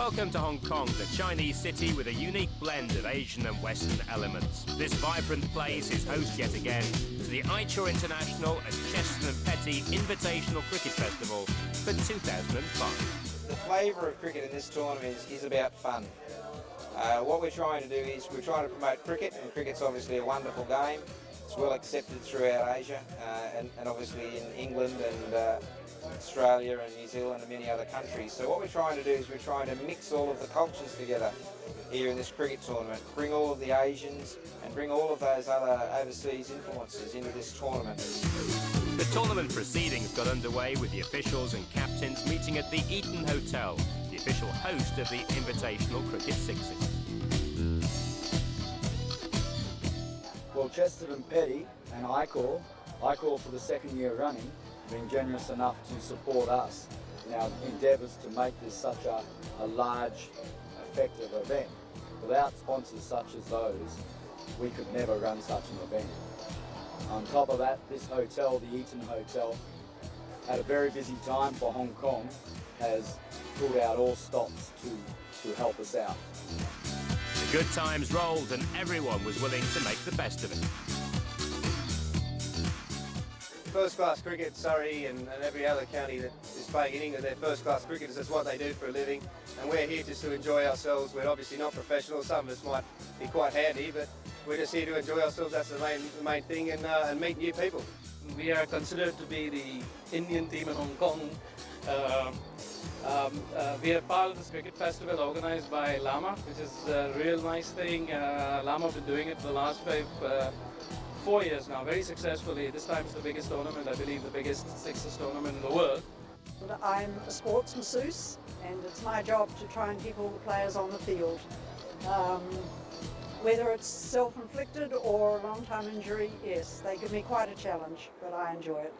Welcome to Hong Kong, the Chinese city with a unique blend of Asian and Western elements. This vibrant place is host yet again to the Aichur International and Chesterton Petty Invitational Cricket Festival for 2005. The flavour of cricket in this tournament is about fun. What we're trying to do is we're trying to promote cricket, and cricket's obviously a wonderful game. It's well accepted throughout Asia and obviously in England and Australia and New Zealand and many other countries. So what we're trying to do is we're trying to mix all of the cultures together here in this cricket tournament, bring all of the Asians and bring all of those other overseas influences into this tournament. The tournament proceedings got underway with the officials and captains meeting at the Eaton Hotel, the official host of the Invitational Cricket Sixes. Well, Chesterton Petty and Aichur for the second year running, been generous enough to support us in our endeavours to make this such a large, effective event. Without sponsors such as those, we could never run such an event. On top of that, this hotel, the Eaton Hotel, at a very busy time for Hong Kong, has pulled out all stops to help us out. The good times rolled and everyone was willing to make the best of it. First-class cricket, Surrey and every other county that is playing in England, they're first-class cricketers. That's what they do for a living, and we're here just to enjoy ourselves. We're obviously not professionals. Some of us might be quite handy, but we're just here to enjoy ourselves. That's the main thing, and meet new people. We are considered to be the Indian team in Hong Kong. We are part of this cricket festival organised by Lama, which is a real nice thing. Lama have been doing it for the last 4 years now, very successfully. This time it's the biggest tournament, I believe the biggest sixes tournament in the world. I'm a sports masseuse, and it's my job to try and keep all the players on the field. Whether it's self-inflicted or a long-time injury, yes, they give me quite a challenge, but I enjoy it.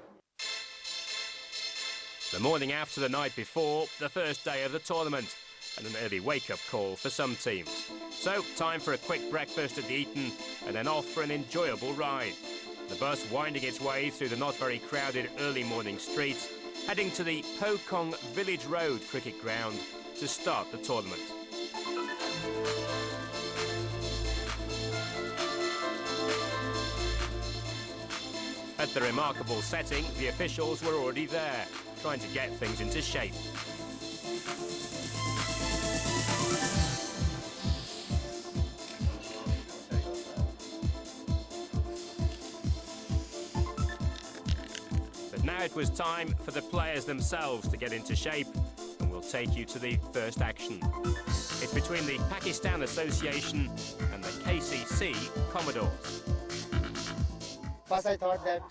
The morning after the night before, the first day of the tournament, and an early wake-up call for some teams. So, time for a quick breakfast at the Eaton, and then off for an enjoyable ride. The bus winding its way through the not very crowded early morning streets, heading to the Po Kong Village Road cricket ground to start the tournament. At the remarkable setting, the officials were already there, trying to get things into shape. But now it was time for the players themselves to get into shape, and we'll take you to the first action. It's between the Pakistan Association and the KCC Commodores. First I thought that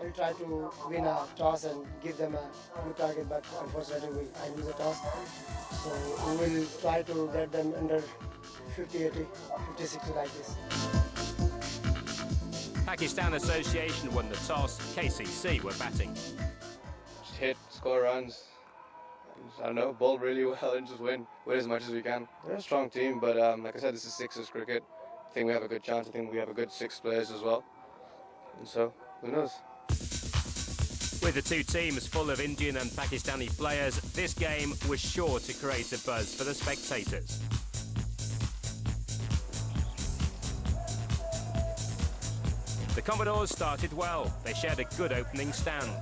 I'll try to win a toss and give them a good target, but unfortunately I lose a toss. So we will try to get them under 50, 80, 50, 60 like this. Pakistan Association won the toss, KCC were batting. Just hit, score runs, I don't know, bowl really well and just win as much as we can. We're a strong team, but like I said, this is sixes cricket. I think we have a good chance. I think we have a good six players as well. And so, who knows? With the two teams full of Indian and Pakistani players, this game was sure to create a buzz for the spectators. The Commodores started well. They shared a good opening stand.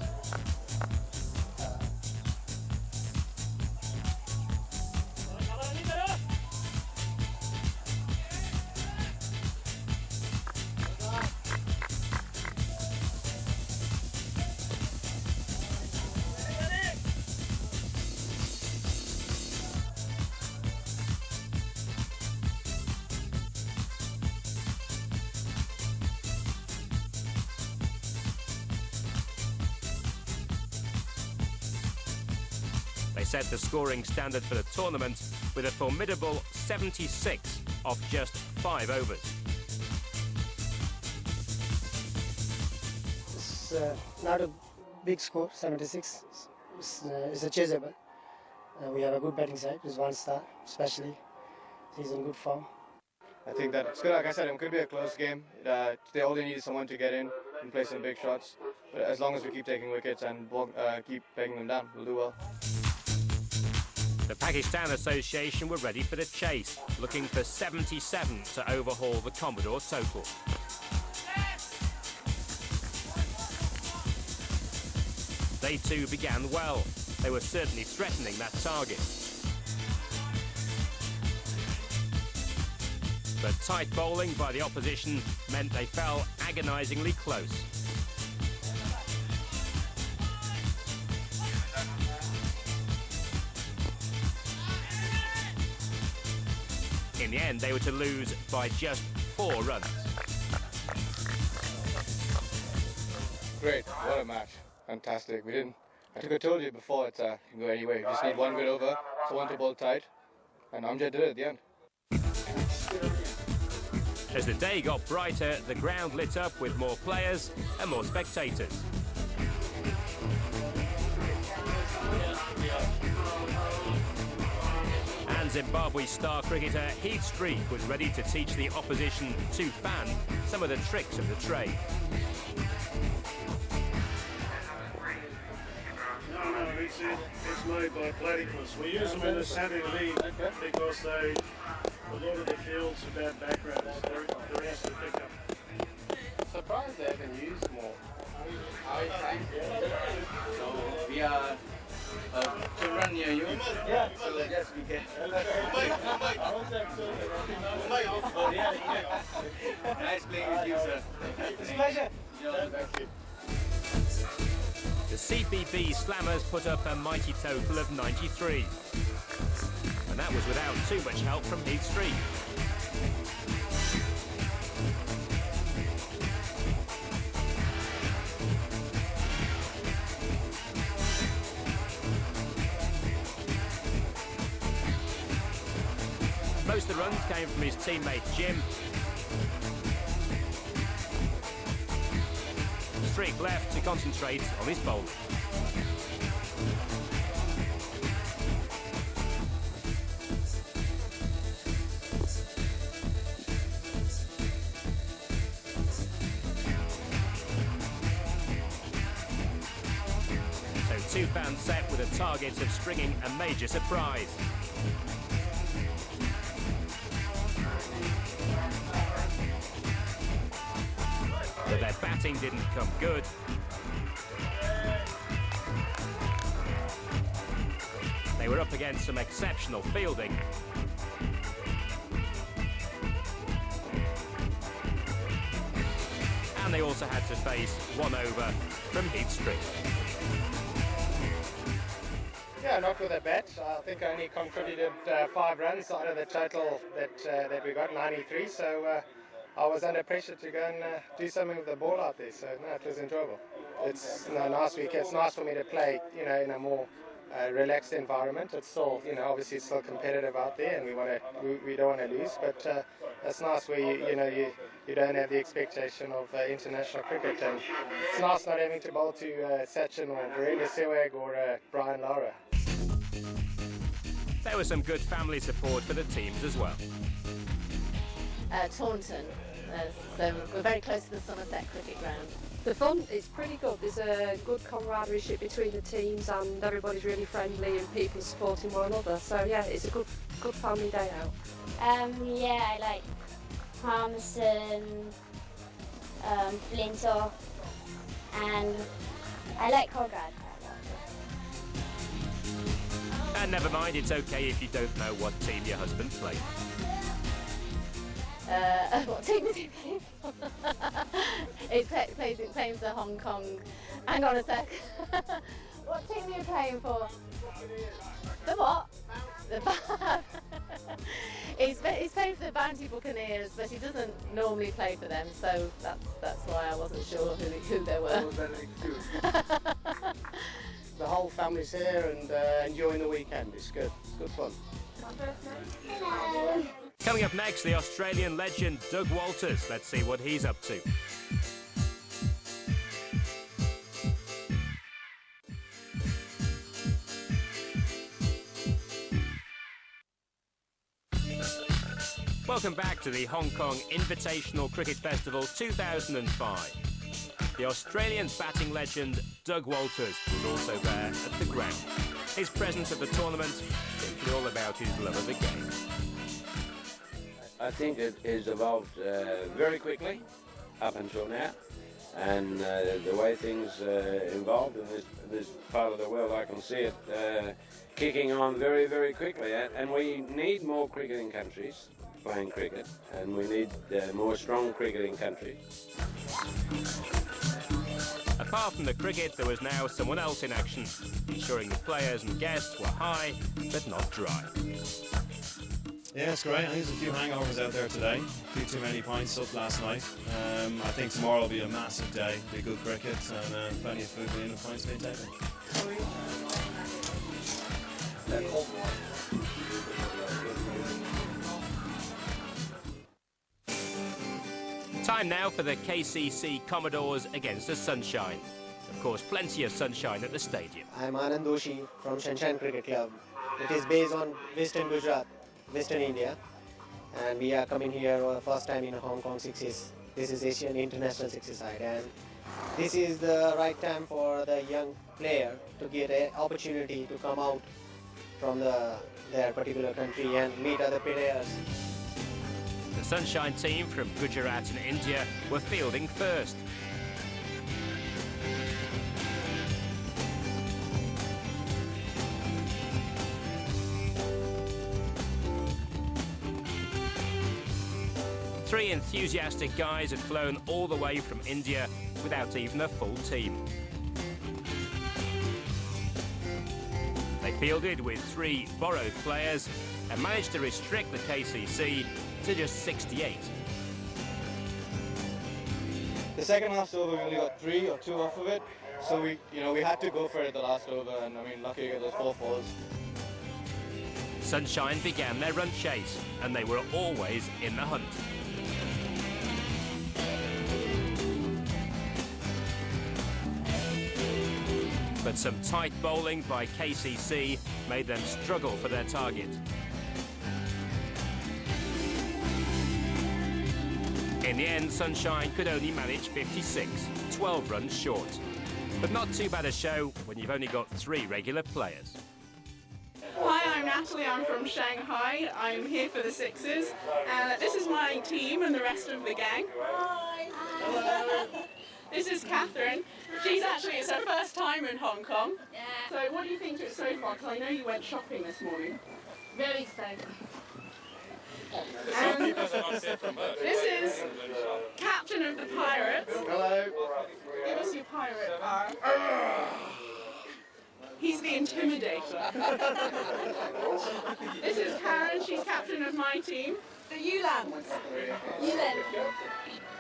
They set the scoring standard for the tournament with a formidable 76 off just 5 overs. It's not a big score, 76. It's achievable. We have a good batting side. It's one star, especially. He's in good form. I think that it's good. Like I said, it could be a close game. They only need someone to get in and play some big shots. But as long as we keep taking wickets and keep pegging them down, we'll do well. The Pakistan Association were ready for the chase, looking for 77 to overhaul the Commodore total. They too began well. They were certainly threatening that target. But tight bowling by the opposition meant they fell agonisingly close. In the end, they were to lose by just 4 runs. Great, what a match. Fantastic. I think I told you before, it can go anywhere. You just need one good over, so one to bowl tight, and Amjad did it at the end. As the day got brighter, the ground lit up with more players and more spectators. And Zimbabwe star cricketer Heath Streak was ready to teach the opposition Tufan some of the tricks of the trade. No, it's made by platypus. We use them in the Sunday League because a lot of the fields are bad backgrounds. They're easy to pick up. Surprised they haven't used more. So we are to run near you. Yeah. So just be careful. Nice playing with you, sir. It's a pleasure. The CPB Slammers put up a mighty total of 93. And that was without too much help from Heath Streak. Most of the runs came from his teammate Jim. Streak left to concentrate on his bowling. So Tufan set with a target of stringing a major surprise. But their batting didn't come good. They were up against some exceptional fielding. And they also had to face 1 over from Heath Streak. Yeah, not with a bat. I think I only contributed 5 runs out of the total that we got, 93. So I was under pressure to go and do something with the ball out there. So no, it was enjoyable. It's nice week. It's nice for me to play, in a more relaxed environment. It's still, obviously it's still competitive out there, and we don't want to lose. But it's nice where you don't have the expectation of international cricket, and it's nice not having to bowl to Sachin or Virendra Sehwag or Brian Lara. There was some good family support for the teams as well. Taunton, so we're very close to the Somerset cricket ground. The fun is pretty good. There's a good camaraderie between the teams, and everybody's really friendly and people supporting one another. So yeah, it's a good family day out. Yeah, I like Palmerston, Flintoff, and I like Colgrad. And never mind, it's okay if you don't know what team your husband played. What team is he playing for? He's playing for Hong Kong. Hang on a sec. What team are you playing for? The what? The He's playing for the Bounty Buccaneers, but he doesn't normally play for them, so that's why I wasn't sure who they were. The whole family's here and enjoying the weekend. It's good. It's good fun. Hello. Coming up next, the Australian legend Doug Walters. Let's see what he's up to. Welcome back to the Hong Kong Invitational Cricket Festival 2005. The Australian batting legend Doug Walters was also there at the ground. His presence at the tournament actually all about his love of the game. I think it has evolved very quickly up until now, and the way things evolved in this part of the world, I can see it kicking on very, very quickly. And we need more cricketing countries playing cricket, and we need more strong cricketing countries. Apart from the cricket, there was now someone else in action, ensuring the players and guests were high but not dry. Yeah, it's great. I think there's a few hangovers out there today. A few too many pints up last night. I think tomorrow will be a massive day. Be good cricket and plenty of food being and pints being taken. Time now for the KCC Commodores against the Sunshine. Of course, plenty of sunshine at the stadium. I'm Anand Doshi from Sunshine Cricket Club. It is based on Western Gujarat, Western India, and we are coming here for the first time in Hong Kong Sixes. This is Asian International Sixes side, and this is the right time for the young player to get an opportunity to come out from their particular country and meet other players. The Sunshine team from Gujarat and India were fielding first. Three enthusiastic guys had flown all the way from India without even a full team. They fielded with 3 borrowed players and managed to restrict the KCC to just 68. The second last over, we only got 3 or 2 off of it, so we had to go for it the last over, and I mean, lucky to get those 4 fours. Sunshine began their run chase, and they were always in the hunt. But some tight bowling by KCC made them struggle for their target. In the end, Sunshine could only manage 56, 12 runs short. But not too bad a show when you've only got 3 regular players. Hi, I'm Natalie, I'm from Shanghai. I'm here for the Sixes, and this is my team and the rest of the gang. Hi! Hello! This is Catherine. It's her first time in Hong Kong. Yeah. So what do you think of it so far? Because I know you went shopping this morning. Very excited. And this is Captain of the Pirates. Hello. Give us your pirate. He's the intimidator. This is Karen, she's captain of my team. The Yulans. Yulan.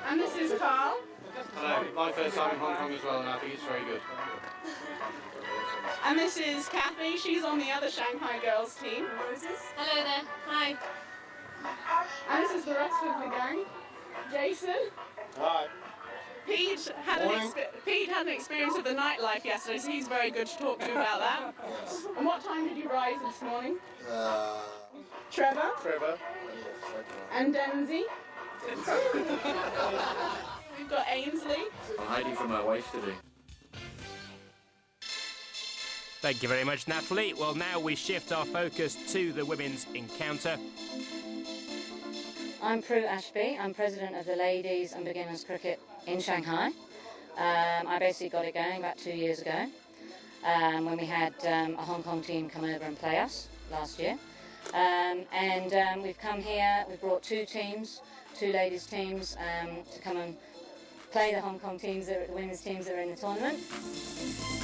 And this is Carl. Hello, my first time in Hong Kong as well, and I think it's very good. And this is Kathy, she's on the other Shanghai girls team. Hello there. Hi. And this is the rest of the gang. Jason. Hi. Pete had an experience of the nightlife yesterday, so he's very good to talk to about that. And what time did you rise this morning? Trevor. Trevor. And Denzi. We've got Ainsley. I'm hiding from my wife today. Thank you very much, Natalie. Well, now we shift our focus to the women's encounter. I'm Prue Ashby. I'm president of the Ladies and Beginners Cricket in Shanghai. I basically got it going about 2 years ago when we had a Hong Kong team come over and play us last year. We've come here, we've brought 2 teams, 2 ladies teams to come and play the Hong Kong teams, the women's teams that are in the tournament.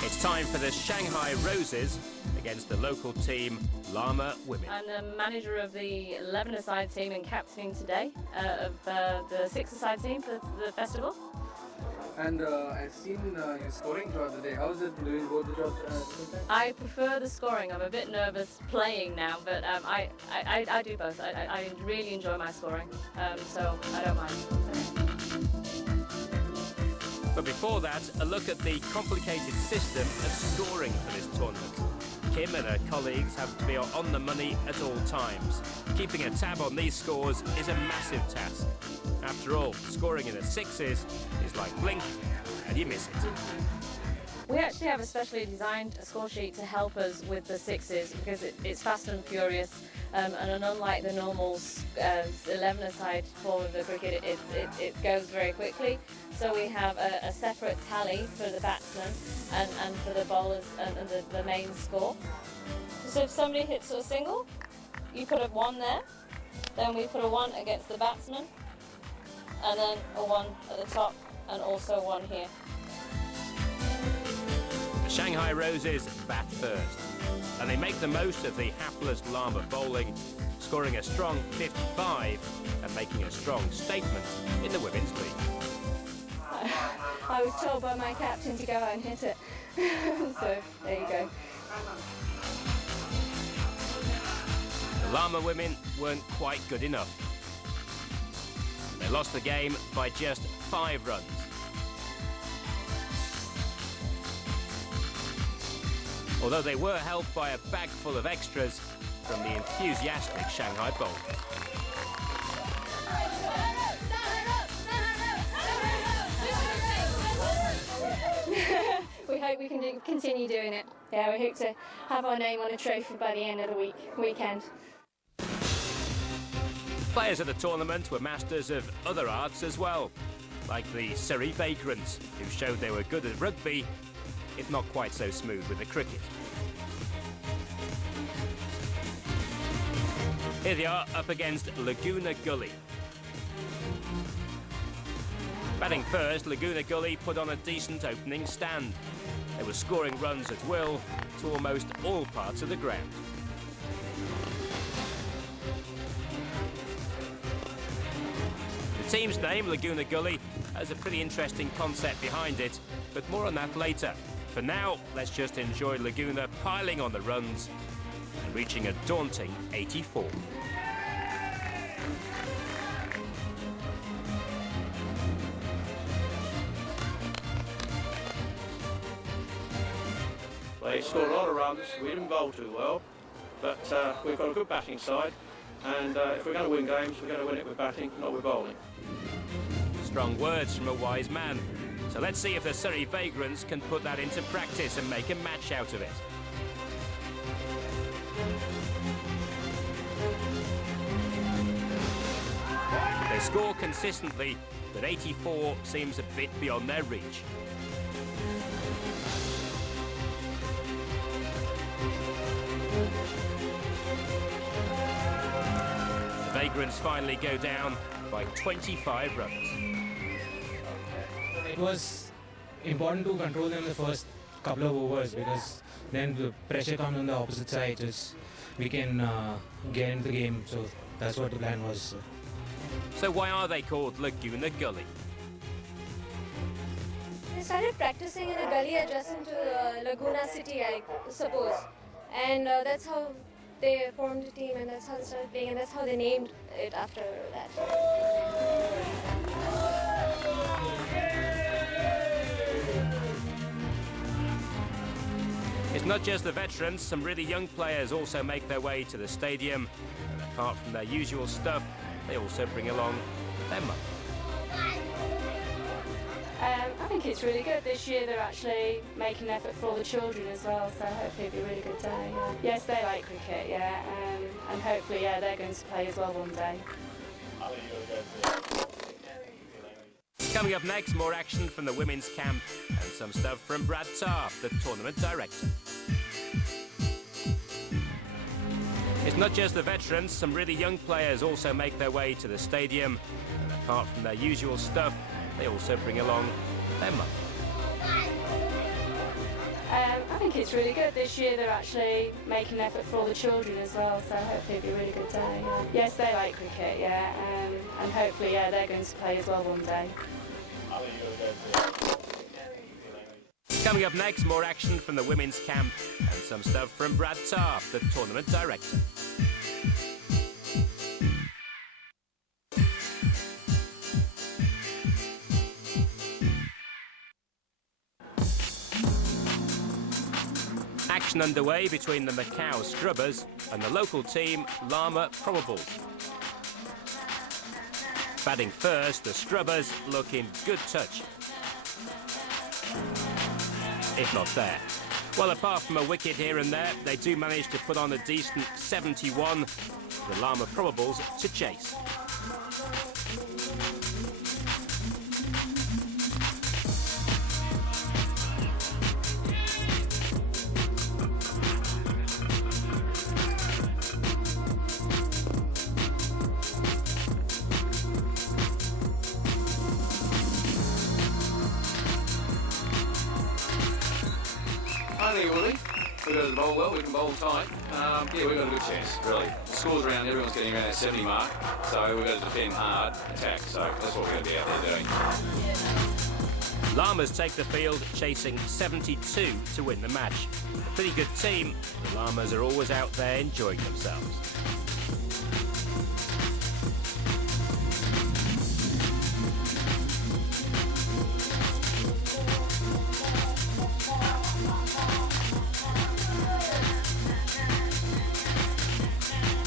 It's time for the Shanghai Roses against the local team, Lama Women. I'm the manager of the 11-a-side team and captaining today of the 6-a-side team for the festival. And I've seen you scoring throughout the day. How is it doing both the jobs? I prefer the scoring. I'm a bit nervous playing now, but I do both. I really enjoy my scoring, so I don't mind. But before that, a look at the complicated system of scoring for this tournament. Kim and her colleagues have to be on the money at all times. Keeping a tab on these scores is a massive task. After all, scoring in the 6s is like blink and you miss it. We actually have a specially designed score sheet to help us with the sixes because it's fast and furious, and unlike the normal 11-a-side form of the cricket, it goes very quickly. So we have a separate tally for the batsmen and for the bowlers and the main score. So if somebody hits a single, you put a 1 there, then we put a 1 against the batsman, and then a 1 at the top, and also 1 here. Shanghai Roses bat first, and they make the most of the hapless Lama bowling, scoring a strong 55 and making a strong statement in the Women's League. I was told by my captain to go out and hit it, so there you go. The Lama women weren't quite good enough. They lost the game by just 5 runs. Although they were helped by a bag full of extras from the enthusiastic Shanghai bowlers. We hope we can continue doing it. Yeah, we hope to have our name on a trophy by the end of the weekend. Players at the tournament were masters of other arts as well, like the Surrey Vagrants, who showed they were good at rugby, if not quite so smooth with the cricket. Here they are up against Laguna Gully. Batting first, Laguna Gully put on a decent opening stand. They were scoring runs at will to almost all parts of the ground. The team's name, Laguna Gully, has a pretty interesting concept behind it, but more on that later. For now, let's just enjoy Laguna piling on the runs and reaching a daunting 84. They scored a lot of runs. We didn't bowl too well, but we've got a good batting side, and if we're going to win games, we're going to win it with batting, not with bowling. Strong words from a wise man. So let's see if the Surrey Vagrants can put that into practice and make a match out of it. They score consistently, but 84 seems a bit beyond their reach. The Vagrants finally go down by 25 runs. It was important to control them the first couple of overs because then the pressure comes on the opposite side. We can get into the game, so that's what the plan was. So why are they called Laguna Gully? They started practicing in a gully adjacent to Laguna City, I suppose. And that's how they formed a team, and that's how they started playing, and that's how they named it after that. It's not just the veterans, some really young players also make their way to the stadium. And apart from their usual stuff, they also bring along their mum. I think it's really good. This year they're actually making an effort for all the children as well, so hopefully it'll be a really good day. Yeah. Yes, they like cricket, yeah, and hopefully, yeah, they're going to play as well one day. Coming up next, more action from the women's camp and some stuff from Brad Tarr, the tournament director. It's not just the veterans, some really young players also make their way to the stadium. And apart from their usual stuff, they also bring along their mum. I think it's really good. This year they're actually making an effort for all the children as well, so hopefully it'll be a really good day. Yeah. Yes, they like cricket, yeah, and hopefully, yeah, they're going to play as well one day. Coming up next, more action from the women's camp and some stuff from Brad Tarr, the tournament director. Action underway between the Macau Scrubbers and the local team Lama Probables. Batting first, the Scrubbers look in good touch. if not there. Well, apart from a wicket here and there, they do manage to put on a decent 71. The Lama Probables to chase. I think Willie, we got to bowl well, we can bowl tight. Yeah, we've got a good chance, really. The scores around, everyone's getting around that 70 mark, so we've got to defend hard, attack, so that's what we're going to be out there doing. Llamas take the field, chasing 72 to win the match. A pretty good team. The Llamas are always out there enjoying themselves.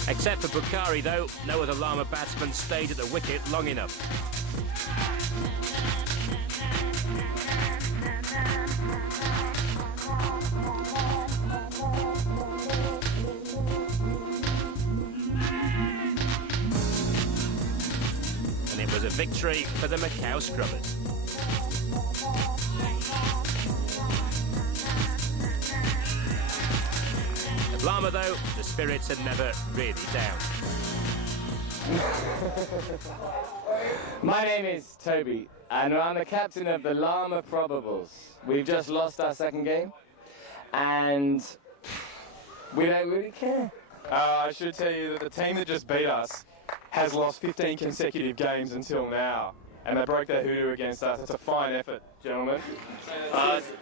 Except for Bukhari, though, no other Lama batsman stayed at the wicket long enough. And it was a victory for the Macau Scrubbers. At Lama, though, the spirits are never really down. My name is Toby, and I'm the captain of the Lama Probables. We've just lost our second game, and we don't really care. I should tell you that the team that just beat us has lost 15 consecutive games until now, and they broke their hoodoo against us. It's a fine effort, gentlemen.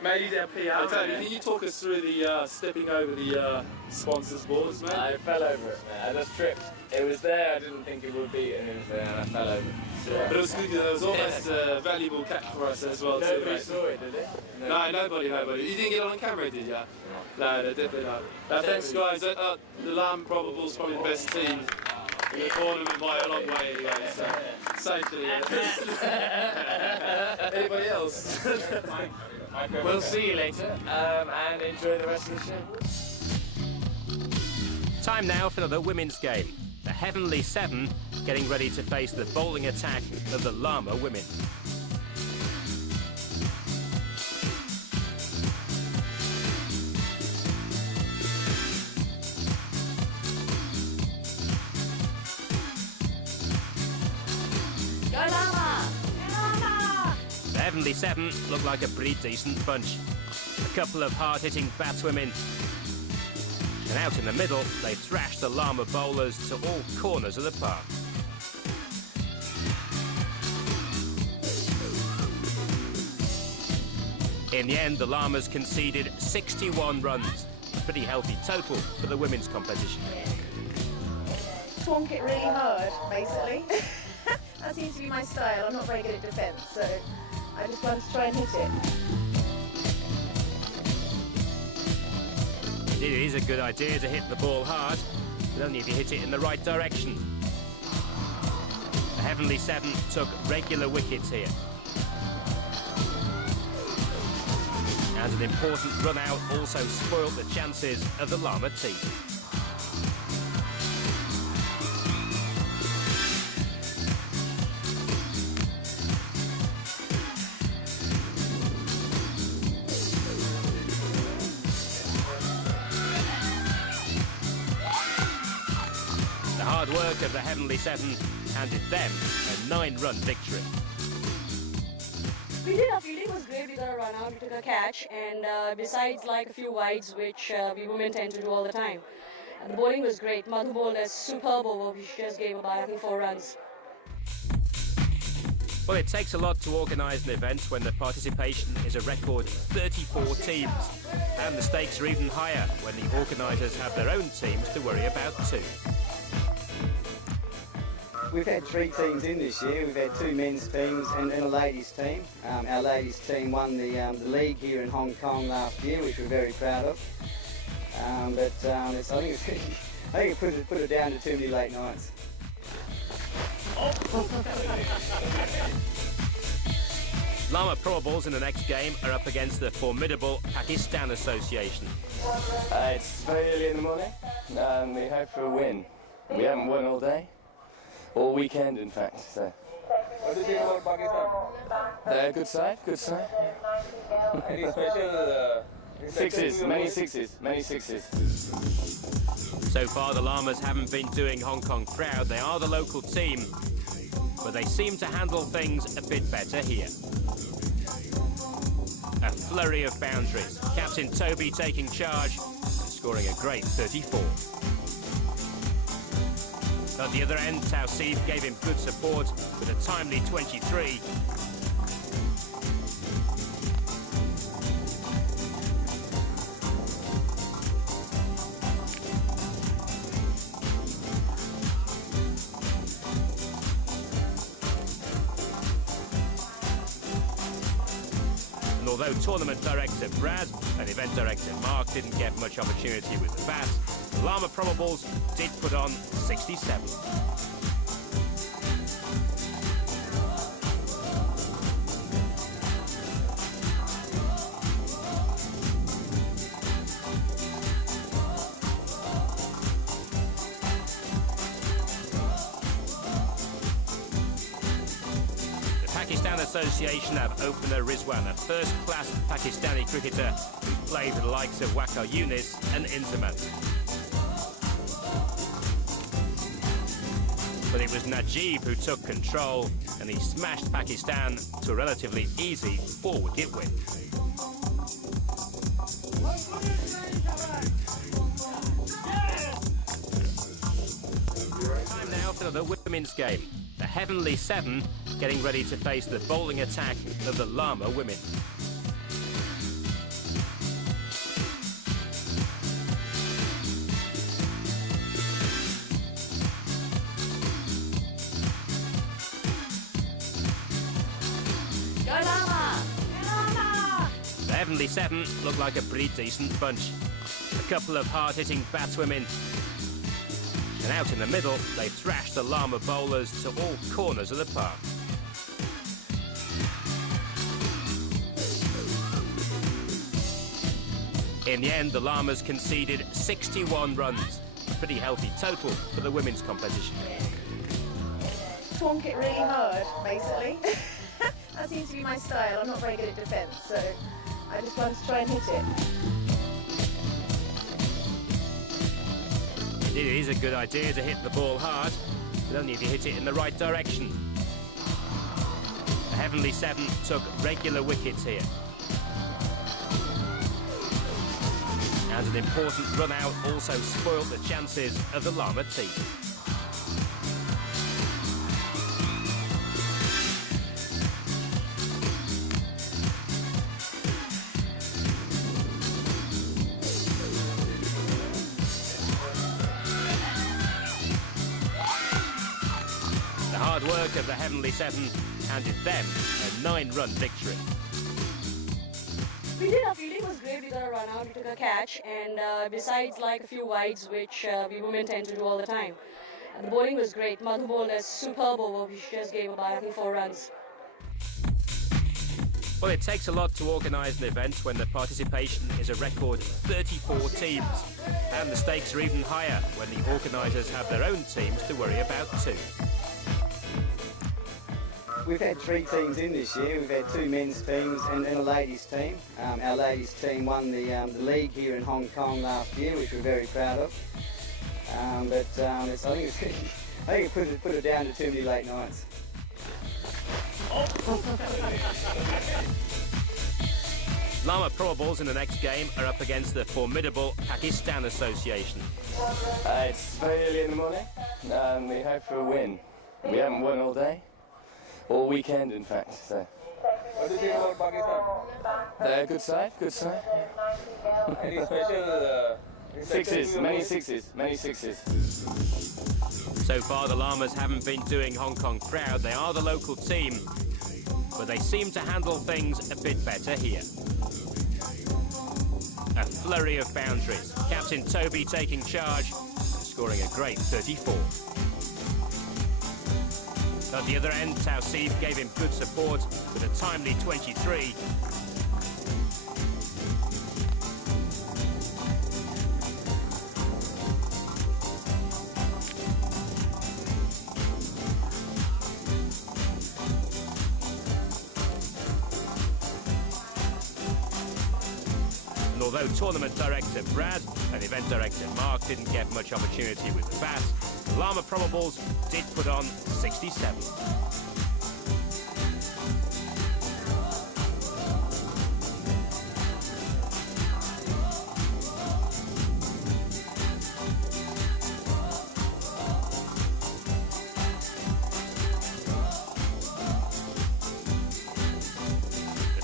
Mate, he's our PR. Toby, can you talk us through the stepping over the sponsors' boards, mate? I fell over it, man. I just tripped. It was there, I didn't think it would be, and it was there, and I fell over it. Yeah. But it was good, it was almost a valuable catch for us as well. Nobody saw it, did it? No, nobody. You didn't get it on camera, did you? No, definitely not. Thanks, guys. The Lama Probables probably the best team in the tournament by a long way anyway, so safely. Anybody else? We'll see you later, and enjoy the rest of the show. Time now for another women's game. The Heavenly Seven getting ready to face the bowling attack of the Lama women. Go Lama! Go Lama! The Heavenly Seven look like a pretty decent bunch. A couple of hard-hitting batswomen. And out in the middle, they thrash the Lama bowlers to all corners of the park. In the end, the Lamas conceded 61 runs. A pretty healthy total for the women's competition. Twonk it really hard, basically. That seems to be my style. I'm not very good at defence, so I just want to try and hit it. It is a good idea to hit the ball hard, but only if you hit it in the right direction. The Heavenly Seven took regular wickets here. And an important run out also spoilt the chances of the Lama team. The hard work of the Heavenly Seven handed them a 9-run victory. We did. Our fielding was great. We got a run out, we took a catch, and besides like a few wides, which we women tend to do all the time. The bowling was great. Madhu bowled a superb over, which just gave about, I think, 4 runs. Well, it takes a lot to organise an event when the participation is a record 34 teams. And the stakes are even higher when the organisers have their own teams to worry about too. We've had 3 teams in this year. We've had 2 men's teams and a ladies team. Our ladies team won the league here in Hong Kong last year, which we're very proud of. I think it put it down to too many late nights. Lama Probables in the next game are up against the formidable Pakistan Association. It's very early in the morning. We hope for a win. We haven't won all day, all weekend in fact. So. What do you think about Pakistan? They're a good side, good side. Any special sixes, many sixes, many sixes. So far the Llamas haven't been doing Hong Kong proud. They are the local team, but they seem to handle things a bit better here. A flurry of boundaries. Captain Toby taking charge and scoring a great 34. At the other end, Tawseef gave him good support with a timely 23. And although tournament director Brad and event director Mark didn't get much opportunity with the bat, the Lama Probables did put on 67. The Pakistan Association have opener Rizwan, a first-class Pakistani cricketer who's played with the likes of Waqar Younis and Inzamam. But it was Najib who took control, and he smashed Pakistan to a relatively easy 4-wicket win. Time now for the women's game. The Heavenly Seven getting ready to face the bowling attack of the Lama women. The Heavenly Seven look like a pretty decent bunch. A couple of hard-hitting batswomen. And out in the middle, they thrashed the Lama bowlers to all corners of the park. In the end, the Lamas conceded 61 runs. A pretty healthy total for the women's competition. Twonk it really hard, basically. That seems to be my style. I'm not very good at defence, so I just wanted to try and hit it. It is a good idea to hit the ball hard, but only if you hit it in the right direction. The Heavenly Seven took regular wickets here. And an important run out also spoilt the chances of the Lama team. The hard work of the Heavenly Seven handed them a 9-run victory. We did. Our fielding was great. We got a run out, we took a catch, and besides like a few wides, which we women tend to do all the time. The bowling was great. Madhu bowled a superb over, which just gave about, I think, 4 runs. Well, it takes a lot to organise an event when the participation is a record 34 teams. And the stakes are even higher when the organisers have their own teams to worry about too. We've had 3 teams in this year. We've had 2 men's teams and a ladies team. Our ladies team won the league here in Hong Kong last year, which we're very proud of. I think it put it down to too many late nights. Lama Probables in the next game are up against the formidable Pakistan Association. It's very early in the morning. We hope for a win. We haven't won all day. All weekend, in fact. So. What do you think about Pakistan? They're a good side, good side. Any special sixes, many sixes, many sixes. So far, the Lamas haven't been doing Hong Kong proud. They are the local team, but they seem to handle things a bit better here. A flurry of boundaries. Captain Toby taking charge and scoring a great 34. At the other end, Tauseef gave him good support with a timely 23. Although tournament director Brad and event director Mark didn't get much opportunity with the bat, the Lama Probables did put on 67.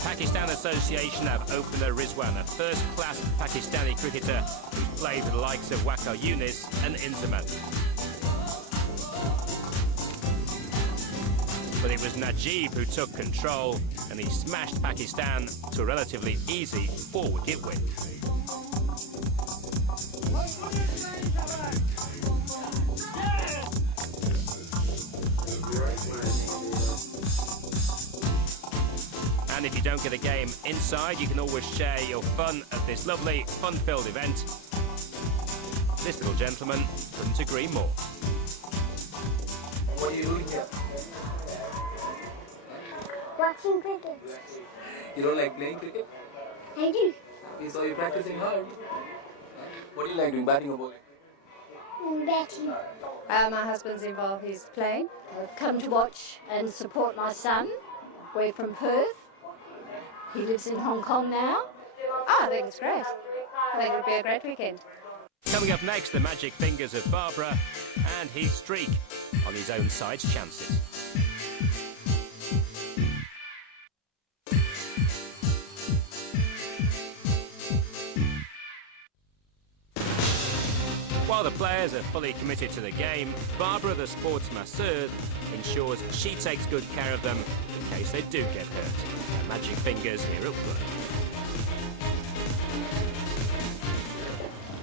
Pakistan Association have opener Rizwan, a first-class Pakistani cricketer who's played with the likes of Waqar Younis and Inzamam. But it was Najib who took control, and he smashed Pakistan to a relatively easy 4-wicket win. And if you don't get a game inside, you can always share your fun at this lovely, fun-filled event. This little gentleman couldn't agree more. What are you doing here? Watching cricket. You don't like playing cricket? I do. We saw you practicing hard. What do you like doing, batting or bowling? Betting. My husband's involved, he's playing. I've come to watch and support my son. We're from Perth. He lives in Hong Kong now. Oh, I think it's great. I think it'll be a great weekend. Coming up next, the magic fingers of Barbara and his streak on his own side's chances. While the players are fully committed to the game, Barbara, the sports masseuse, ensures she takes good care of them in case they do get hurt. Her magic fingers here at work.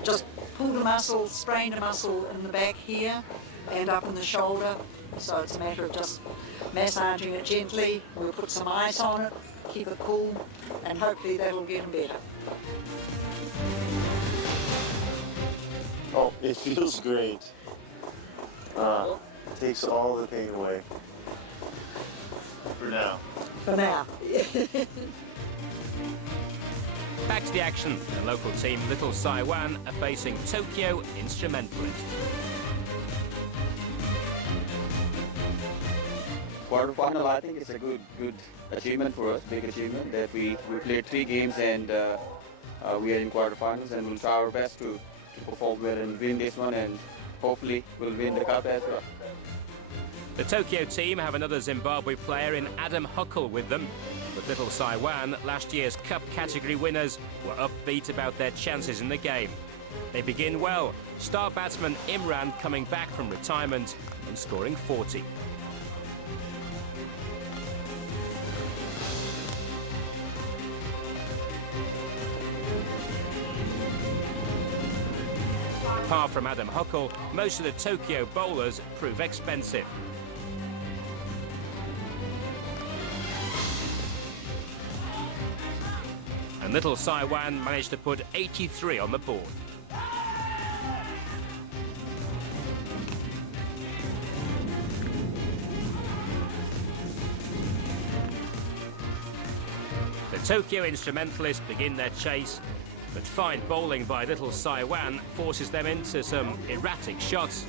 Just pulled a muscle, sprained a muscle in the back here and up in the shoulder. So it's a matter of just massaging it gently. We'll put some ice on it, keep it cool, and hopefully that'll get them better. Oh, it feels great. Takes all the pain away. For now. For now. Back to the action. The local team Little Saiwan are facing Tokyo Instrumentalists. Quarterfinal, I think it's a good achievement for us, big achievement that we played 3 games and we are in quarterfinals, and we'll try our best to perform well and win this one, and hopefully we'll win the cup as well. The Tokyo team have another Zimbabwe player in Adam Huckle with them. But Little Saiwan, last year's Cup category winners, were upbeat about their chances in the game. They begin well, star batsman Imran coming back from retirement and scoring 40. Apart from Adam Huckle, most of the Tokyo bowlers prove expensive. And Little Saiwan managed to put 83 on the board. The Tokyo Instrumentalists begin their chase, but fine bowling by Little Saiwan forces them into some erratic shots.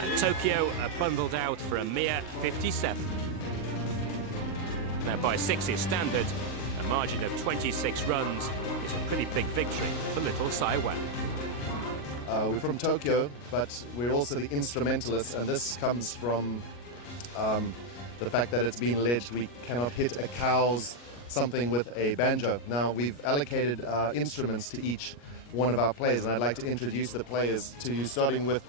And Tokyo are bundled out for a mere 57. Now, by Six's standard, a margin of 26 runs is a pretty big victory for Little Saiwan. We're from Tokyo, but we're also the instrumentalists, and this comes from the fact that it's been alleged we cannot hit a cow's something with a banjo. Now, we've allocated instruments to each one of our players, and I'd like to introduce the players to you, starting with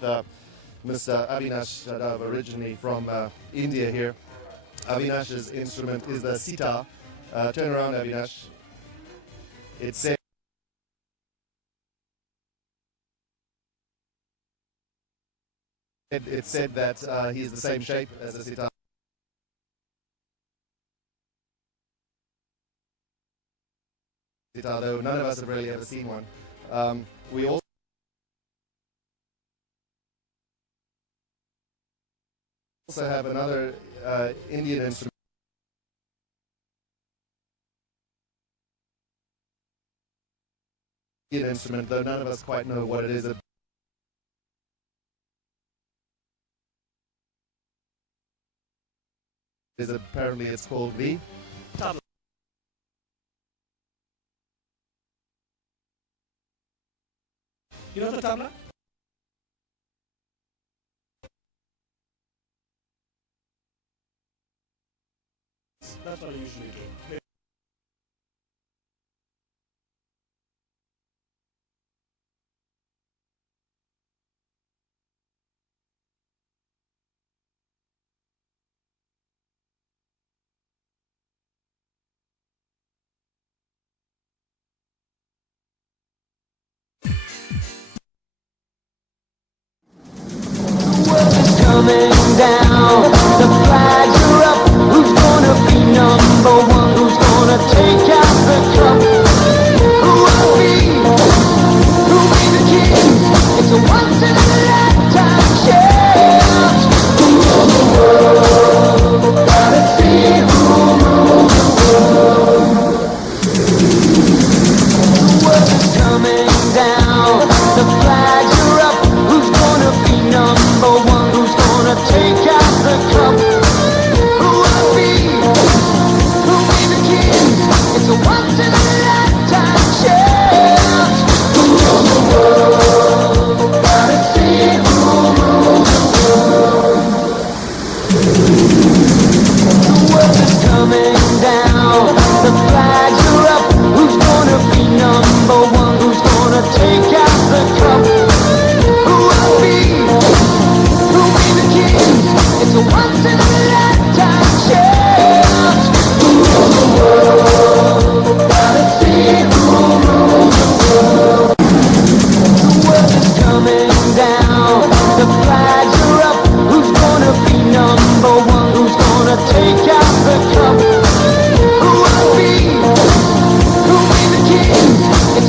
Mr. Avinash Yadav, originally from India here. Avinash's instrument is the sitar. Turn around, Avinash. it said that he's the same shape as a sitar, though none of us have really ever seen one. We also have another Indian instrument, though none of us quite know what it is. Apparently it's called the tabla. You know the tabla? That's what I usually do. Coming down, the flags are up. Who's gonna be number one? Who's gonna take out the cup? Who will be? Who'll be the king? It's a once in a lifetime chance. Who rules the world? Gotta see who rules the world. The world is coming down, the flags are up. Who's gonna be number one? Take out the cup. Who will be? Who'll be the king? It's a once in a lifetime chance. Who rules the world? Gotta see who rules the world. The world is coming down. The flags are up. Who's gonna be number one? Who's gonna take out the cup? Who will be? It's a once in a lifetime chance. Who rules the world? Gotta see who rules the world. The world is coming down. The flags are up. Who's gonna be number one? Who's gonna take out the cup? Who will be? Who'll be the king? It's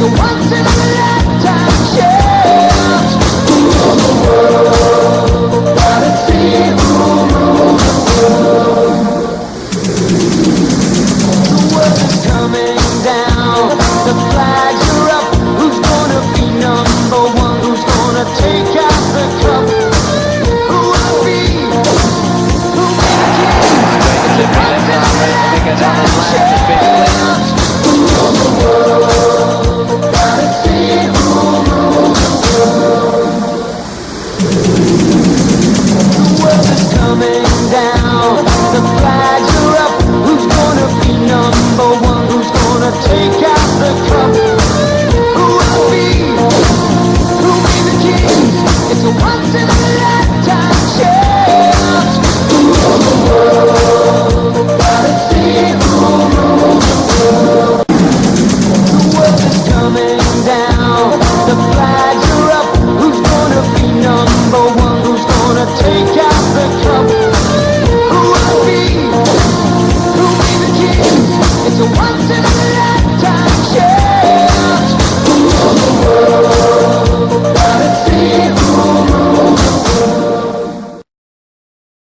a once in a lifetime chance. Who rules the world? Gotta see who rules the world. The world is coming down. The flags are up. Who's gonna be number one? Who's gonna take out the cup? Who will be? Who'll be the king? It's a once in a lifetime chance. Who rules the world? Gotta see who rules the world. The world is coming down. The flags are up. Who's gonna be number one? Who's gonna take out the cup? Who will be? Who'll be the king? It's a once in a lifetime chance. Who rules the world? Gotta see who rules the world. The world is coming down.